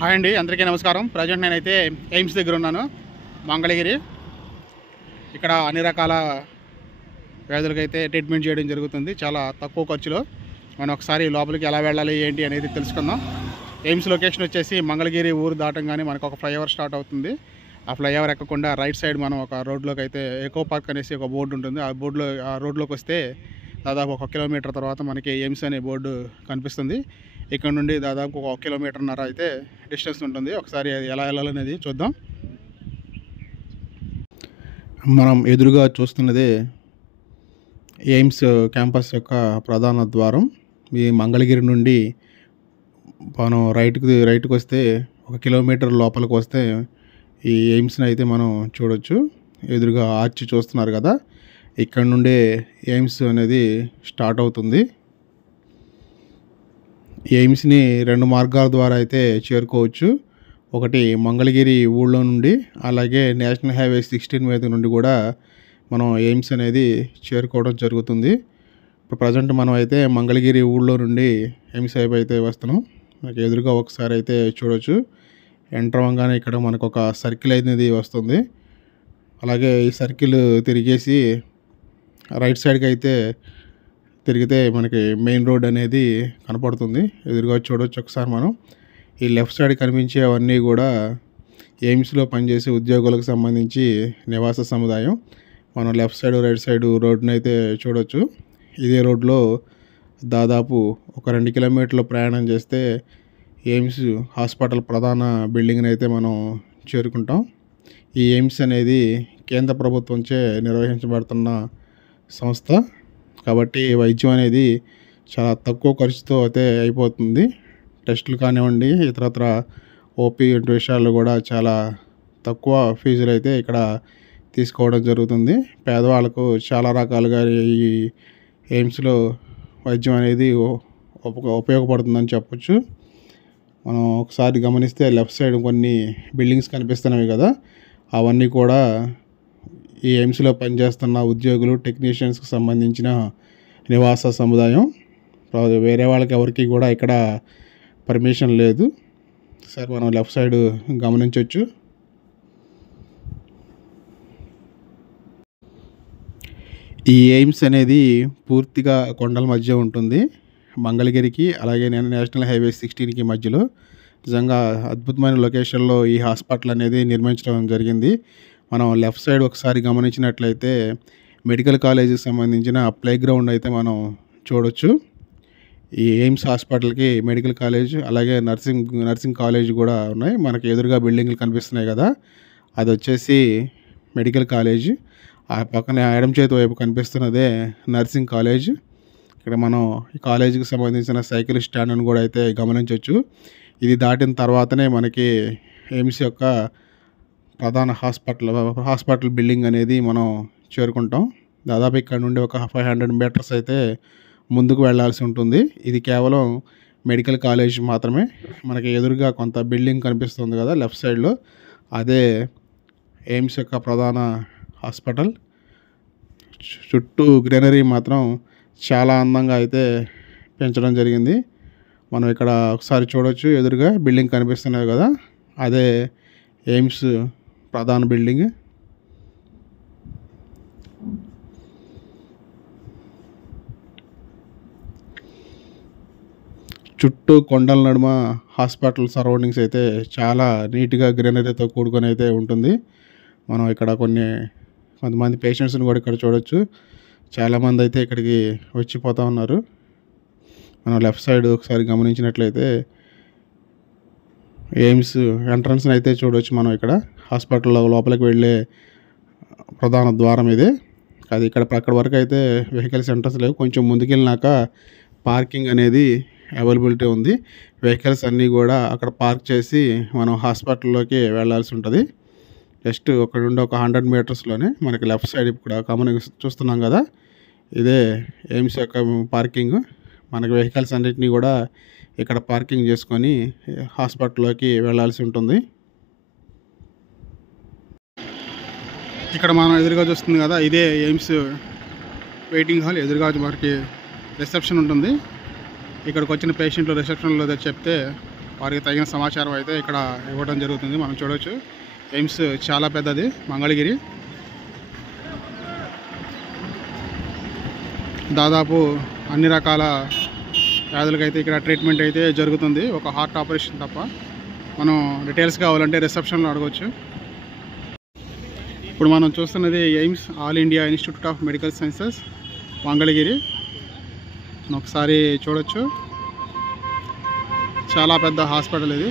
Hi అండి, అందరికీ నమస్కారం. ప్రజెంట్ నేనైతే ఎయిమ్స్ దగ్గర ఉన్నాను, మంగళగిరి. ఇక్కడ అన్ని రకాల వ్యాధులకైతే ట్రీట్మెంట్ చేయడం జరుగుతుంది చాలా తక్కువ ఖర్చులో. మనం ఒకసారి లోపలికి ఎలా వెళ్ళాలి ఏంటి అనేది తెలుసుకుందాం. ఎయిమ్స్ లొకేషన్ వచ్చేసి మంగళగిరి ఊరు దాటంగానే మనకు ఒక ఫ్లైఓవర్ స్టార్ట్ అవుతుంది. ఆ ఫ్లైఓవర్ ఎక్కకుండా రైట్ సైడ్ మనం ఒక రోడ్లోకి అయితే ఎకో పార్క్ అనేసి ఒక బోర్డు ఉంటుంది. ఆ రోడ్లోకి వస్తే దాదాపు 1 కిలోమీటర్ తర్వాత మనకి ఎయిమ్స్ అనే బోర్డు కనిపిస్తుంది. ఇక్కడ నుండి దాదాపు 1 కిలోమీటర్న్నర అయితే డిస్టెన్స్ ఉంటుంది. ఒకసారి అది ఎలా వెళ్ళాలనేది చూద్దాం. మనం ఎదురుగా చూస్తున్నదే ఎయిమ్స్ క్యాంపస్ యొక్క ప్రధాన ద్వారం. ఈ మంగళగిరి నుండి మనం రైట్కి వస్తే 1 కిలోమీటర్ లోపలికి వస్తే ఈ ఎయిమ్స్ని అయితే మనం చూడొచ్చు. ఎదురుగా ఆర్చ్ చూస్తున్నారు కదా, ఇక్కడ నుండే ఎయిమ్స్ అనేది స్టార్ట్ అవుతుంది. ఎయిమ్స్ని 2 మార్గాల ద్వారా అయితే చేరుకోవచ్చు. ఒకటి మంగళగిరి ఊళ్ళో నుండి, అలాగే నేషనల్ హైవే 16 మీద నుండి కూడా మనం ఎయిమ్స్ అనేది చేరుకోవడం జరుగుతుంది. ఇప్పుడు ప్రజెంట్ మనం అయితే మంగళగిరి ఊళ్ళో నుండి ఎయిమ్స్ వైపు అయితే వస్తున్నాం. మనకి ఎదురుగా ఒకసారి అయితే చూడొచ్చు. ఎంటర్ అవ్వగానే ఇక్కడ మనకు ఒక సర్కిల్ అనేది వస్తుంది. అలాగే ఈ సర్కిల్ తిరిగేసి రైట్ సైడ్కి అయితే తిరిగితే మనకి మెయిన్ రోడ్ అనేది కనపడుతుంది. ఎదురుగా చూడవచ్చు ఒకసారి మనం. ఈ లెఫ్ట్ సైడ్ కనిపించేవన్నీ కూడా ఎయిమ్స్లో పనిచేసే ఉద్యోగులకు సంబంధించి నివాస సముదాయం. మనం లెఫ్ట్ సైడ్ రైట్ సైడ్ రోడ్ని అయితే చూడవచ్చు. ఇదే రోడ్లో దాదాపు ఒక 2 కిలోమీటర్ల ప్రయాణం చేస్తే ఎయిమ్స్ హాస్పిటల్ ప్రధాన బిల్డింగ్ని అయితే మనం చేరుకుంటాం. ఈ ఎయిమ్స్ అనేది కేంద్ర ప్రభుత్వంచే నిర్వహించబడుతున్న సంస్థ కాబట్టి వైద్యం అనేది చాలా తక్కువ ఖర్చుతో అయితే అయిపోతుంది. టెస్టులు కానివ్వండి, ఇతరత్ర ఓపీ విషయాల్లో కూడా చాలా తక్కువ ఫీజులు అయితే ఇక్కడ తీసుకోవడం జరుగుతుంది. పేదవాళ్ళకు చాలా రకాలుగా ఈ ఎయిమ్స్లో వైద్యం అనేది ఉపయోగపడుతుందని చెప్పొచ్చు. మనం ఒకసారి గమనిస్తే లెఫ్ట్ సైడ్ కొన్ని బిల్డింగ్స్ కనిపిస్తున్నవి కదా, అవన్నీ కూడా ఈ ఎయిమ్స్లో పనిచేస్తున్న ఉద్యోగులు, టెక్నీషియన్స్కి సంబంధించిన నివాస సముదాయం. వేరే వాళ్ళకి ఎవరికి కూడా ఇక్కడ పర్మిషన్ లేదు. సరే, మనం లెఫ్ట్ సైడ్ గమనించవచ్చు. ఈ ఎయిమ్స్ అనేది పూర్తిగా కొండల మధ్య ఉంటుంది. మంగళగిరికి అలాగే నేషనల్ హైవే 16కి మధ్యలో నిజంగా అద్భుతమైన లొకేషన్లో ఈ హాస్పిటల్ అనేది నిర్మించడం జరిగింది. మనం లెఫ్ట్ సైడ్ ఒకసారి గమనించినట్లయితే మెడికల్ కాలేజీకి సంబంధించిన ప్లే గ్రౌండ్ అయితే మనం చూడొచ్చు. ఈ ఎయిమ్స్ హాస్పిటల్కి మెడికల్ కాలేజ్ అలాగే నర్సింగ్ కాలేజ్ కూడా ఉన్నాయి. మనకి ఎదురుగా బిల్డింగ్లు కనిపిస్తున్నాయి కదా, అది వచ్చేసి మెడికల్ కాలేజ్. ఆ పక్కనే ఎడమ చేతి వైపు కనిపిస్తున్నదే నర్సింగ్ కాలేజ్. ఇక్కడ మనం ఈ కాలేజీకి సంబంధించిన సైకిల్ స్టాండ్ని కూడా అయితే గమనించవచ్చు. ఇది దాటిన తర్వాతనే మనకి ఎయిమ్స్ యొక్క ప్రధాన హాస్పిటల్ బిల్డింగ్ అనేది మనం చేరుకుంటాం. దాదాపు ఇక్కడ నుండి ఒక 500 మీటర్స్ అయితే ముందుకు వెళ్ళాల్సి ఉంటుంది. ఇది కేవలం మెడికల్ కాలేజ్ మాత్రమే. మనకి ఎదురుగా కొంత బిల్డింగ్ కనిపిస్తుంది కదా లెఫ్ట్ సైడ్లో, అదే ఎయిమ్స్ యొక్క ప్రధాన హాస్పిటల్. చుట్టూ గ్రీనరీ మాత్రం చాలా అందంగా అయితే పెంచడం జరిగింది. మనం ఇక్కడ ఒకసారి చూడవచ్చు, ఎదురుగా బిల్డింగ్ కనిపిస్తున్నాయి కదా, అదే ఎయిమ్స్ ప్రధాన బిల్డింగ్. చుట్టూ కొండల నడుమ హాస్పిటల్ సరౌండింగ్స్ అయితే చాలా నీట్గా గ్రీనరీతో కూడుకొని అయితే ఉంటుంది. మనం ఇక్కడ కొంతమంది పేషెంట్స్ని కూడా ఇక్కడ చూడొచ్చు. చాలామంది అయితే ఇక్కడికి వచ్చిపోతూ ఉన్నారు. మనం లెఫ్ట్ సైడ్ ఒకసారి గమనించినట్లయితే ఎయిమ్స్ ఎంట్రన్స్ని అయితే చూడవచ్చు. మనం ఇక్కడ హాస్పిటల్ లోపలికి వెళ్ళే ప్రధాన ద్వారం ఇదే. అది అక్కడ వరకు అయితే వెహికల్స్ ఎంట్రన్స్ లేవు. కొంచెం ముందుకెళ్ళినాక పార్కింగ్ అనేది అవైలబిలిటీ ఉంది. వెహికల్స్ అన్నీ కూడా అక్కడ పార్క్ చేసి మనం హాస్పిటల్లోకి వెళ్ళాల్సి ఉంటుంది. జస్ట్ ఒక 100 మీటర్స్లోనే మనకి లెఫ్ట్ సైడ్ ఇప్పుడు చూస్తున్నాం కదా, ఇదే ఎయిమ్స్ యొక్క పార్కింగ్. మనకి వెహికల్స్ అన్నిటినీ కూడా ఇక్కడ పార్కింగ్ చేసుకొని హాస్పిటల్లోకి వెళ్ళాల్సి ఉంటుంది. ఇక్కడ మనం ఎదురుగా చూస్తుంది కదా, ఇదే ఎయిమ్స్ వెయిటింగ్ హాల్. ఎదురుగా మనకి రిసెప్షన్ ఉంటుంది. ఇక్కడికి వచ్చిన పేషెంట్లు రిసెప్షన్లో చెప్తే వారికి తగిన సమాచారం అయితే ఇక్కడ ఇవ్వడం జరుగుతుంది. మనం చూడవచ్చు ఎయిమ్స్ చాలా పెద్దది మంగళగిరి. దాదాపు అన్ని రకాల వ్యాధులకైతే ఇక్కడ ట్రీట్మెంట్ అయితే జరుగుతుంది, ఒక హార్ట్ ఆపరేషన్ తప్ప. మనం డీటెయిల్స్ కావాలంటే రిసెప్షన్లో అడగవచ్చు. ఇప్పుడు మనం చూస్తున్నది AIIMS all India institute of medical sciences Mangalagiri. ఒకసారి చూడొచ్చు, చాలా పెద్ద హాస్పిటల్ ఇది.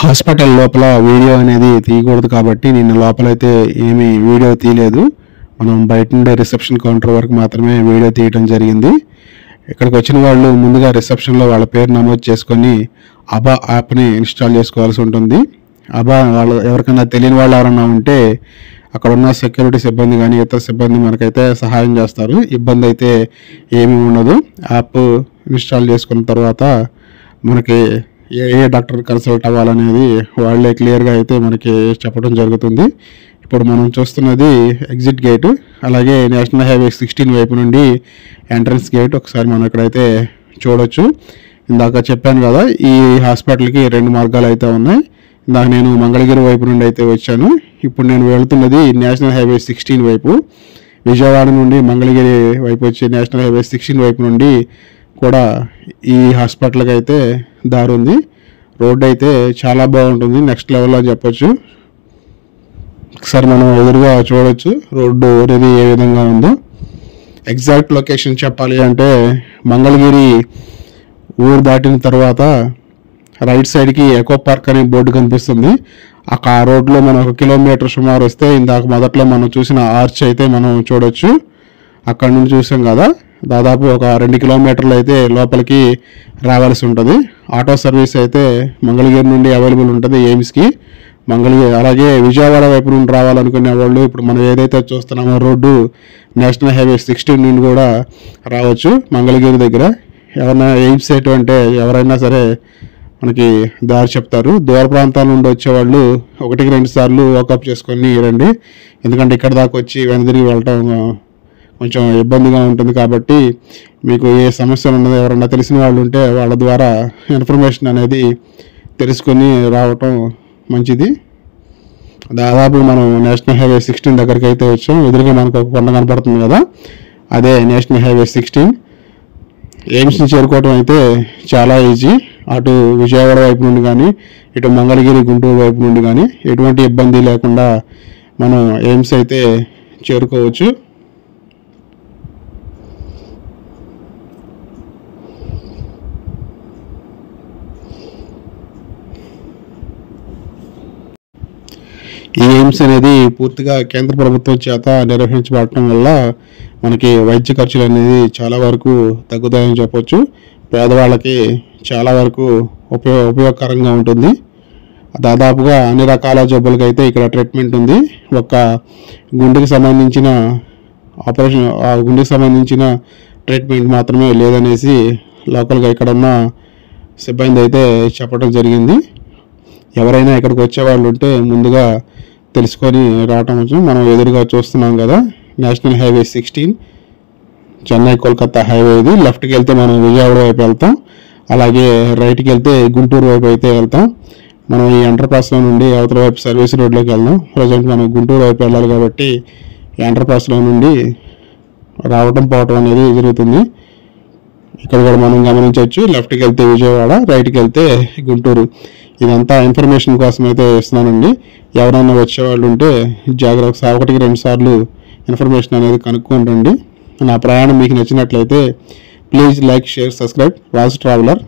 హాస్పిటల్ లోపల వీడియో అనేది తీయకూడదు కాబట్టి నేను లోపలైతే ఏమీ వీడియో తీయలేదు. మనం బయట నుండే రిసెప్షన్ కౌంటర్ వరకు మాత్రమే వీడియో తీయడం జరిగింది. ఇక్కడికి వచ్చిన వాళ్ళు ముందుగా రిసెప్షన్లో వాళ్ళ పేరు నమోదు చేసుకొని అబా యాప్ని ఇన్స్టాల్ చేసుకోవాల్సి ఉంటుంది. అబా వాళ్ళు ఎవరికైనా తెలియని వాళ్ళు ఎవరైనా ఉంటే అక్కడ ఉన్న సెక్యూరిటీ సిబ్బంది కానీ ఇతర సిబ్బంది మనకైతే సహాయం చేస్తారు. ఇబ్బంది అయితే ఏమీ ఉండదు. యాప్ ఇన్స్టాల్ చేసుకున్న తర్వాత మనకి ఏ డాక్టర్ కన్సల్ట్ అవ్వాలనేది వాళ్ళే క్లియర్గా అయితే మనకి చెప్పడం జరుగుతుంది. ఇప్పుడు మనం చూస్తున్నది ఎగ్జిట్ గేట్, అలాగే నేషనల్ హైవే 16 వైపు నుండి ఎంట్రన్స్ గేట్. ఒకసారి మనం ఇక్కడైతే చూడొచ్చు. ఇందాక చెప్పాను కదా, ఈ హాస్పిటల్కి 2 మార్గాలు అయితే ఉన్నాయి. ఇందాక నేను మంగళగిరి వైపు నుండి అయితే వచ్చాను. ఇప్పుడు నేను వెళుతున్నది నేషనల్ హైవే 16 వైపు. విజయవాడ నుండి మంగళగిరి వైపు వచ్చే నేషనల్ హైవే 16 వైపు నుండి కూడా ఈ హాస్పిటల్కి అయితే దారి ఉంది. రోడ్ అయితే చాలా బాగుంటుంది, నెక్స్ట్ లెవెల్లో చెప్పొచ్చు. ఒకసారి మనం ఎదురుగా చూడొచ్చు రోడ్డు అనేది ఏ విధంగా ఉందో. ఎగ్జాక్ట్ లొకేషన్ చెప్పాలి అంటే మంగళగిరి ఊరు దాటిన తర్వాత రైట్ సైడ్కి ఎకో పార్క్ అనే బోర్డు కనిపిస్తుంది. ఆ రోడ్లో మనం 1 కిలోమీటర్ సుమారు వస్తే ఇందాక మొదట్లో మనం చూసిన ఆర్చ్ అయితే మనం చూడొచ్చు. అక్కడ నుండి చూసాం కదా, దాదాపు ఒక 2 కిలోమీటర్లు అయితే లోపలికి రావాల్సి ఉంటుంది. ఆటో సర్వీస్ అయితే మంగళగిరి నుండి అవైలబుల్ ఉంటుంది ఎయిమ్స్కి. మంగళగిరి అలాగే విజయవాడ వైపు నుండి రావాలనుకునే వాళ్ళు ఇప్పుడు మనం ఏదైతే చూస్తున్నామో రోడ్డు నేషనల్ హైవే 16 నుండి కూడా రావచ్చు మంగళగిరి దగ్గర. ఎవరైనా ఎయిమ్స్ అంటే ఎవరైనా సరే మనకి దారి చెప్తారు. దూర ప్రాంతాల నుండి వచ్చేవాళ్ళు 1-2 సార్లు వాకప్ చేసుకొని రండి, ఎందుకంటే ఇక్కడ దాకా వచ్చి వెనదిరిగి వెళ్ళటం కొంచెం ఇబ్బందిగా ఉంటుంది. కాబట్టి మీకు ఏ సమస్యలు ఉన్నదో ఎవరన్నా తెలిసిన వాళ్ళు ఉంటే వాళ్ళ ద్వారా ఇన్ఫర్మేషన్ అనేది తెలుసుకొని రావటం మంచిది. దాదాపు మనం నేషనల్ హైవే 16 దగ్గరికి అయితే వచ్చాం. ఎదురుగా మనకు ఒక కొండ కనపడుతుంది కదా, అదే నేషనల్ హైవే 16. ఎయిమ్స్ని చేరుకోవడం అయితే చాలా ఈజీ. అటు విజయవాడ వైపు నుండి కానీ ఇటు మంగళగిరి గుంటూరు వైపు నుండి కానీ ఎటువంటి ఇబ్బంది లేకుండా మనం ఎయిమ్స్ అయితే చేరుకోవచ్చు. ఈ ఎయిమ్స్ అనేది పూర్తిగా కేంద్ర ప్రభుత్వం చేత నిర్వహించబడటం వల్ల మనకి వైద్య ఖర్చులు అనేది చాలా వరకు తగ్గుతాయని చెప్పొచ్చు. పేదవాళ్ళకి చాలా వరకు ఉపయోగకరంగా ఉంటుంది. దాదాపుగా అన్ని రకాల జబ్బులకి అయితే ఇక్కడ ట్రీట్మెంట్ ఉంది. ఒక గుండెకి సంబంధించిన ఆపరేషన్, ఆ గుండెకి సంబంధించిన ట్రీట్మెంట్ మాత్రమే లేదనేసి లోకల్గా ఇక్కడ ఉన్న సిబ్బంది అయితే చెప్పడం జరిగింది. ఎవరైనా ఇక్కడికి వచ్చేవాళ్ళు ఉంటే ముందుగా తెలుసుకొని రావటం వచ్చు. మనం ఎదురుగా చూస్తున్నాం కదా, national highway 16 Chennai Kolkata highway ఇది. లెఫ్ట్కి వెళ్తే మనం విజయవాడ వైపు వెళ్తాం, అలాగే రైట్కి వెళ్తే గుంటూరు వైపు అయితే వెళ్తాం. మనం ఈ అండర్పాస్లో నుండి అవతల వైపు సర్వీస్ రోడ్లోకి వెళ్దాం. ప్రజెంట్ మనం గుంటూరు వైపు వెళ్ళాలి కాబట్టి ఈ అండర్పాస్లో నుండి రావటం పోవటం అనేది జరుగుతుంది. ఇక్కడ కూడా మనం గమనించవచ్చు, లెఫ్ట్కి వెళ్తే విజయవాడ, రైట్కి వెళ్తే గుంటూరు. ఇదంతా ఇన్ఫర్మేషన్ కోసం అయితే ఇస్తున్నానండి. ఎవరైనా వచ్చేవాళ్ళు ఉంటే జాగ్రత్త 1-2 సార్లు ఇన్ఫర్మేషన్ అనేది కనుక్కొని రండి. నా ప్రయాణం మీకు నచ్చినట్లయితే please like, share, subscribe Raj traveller.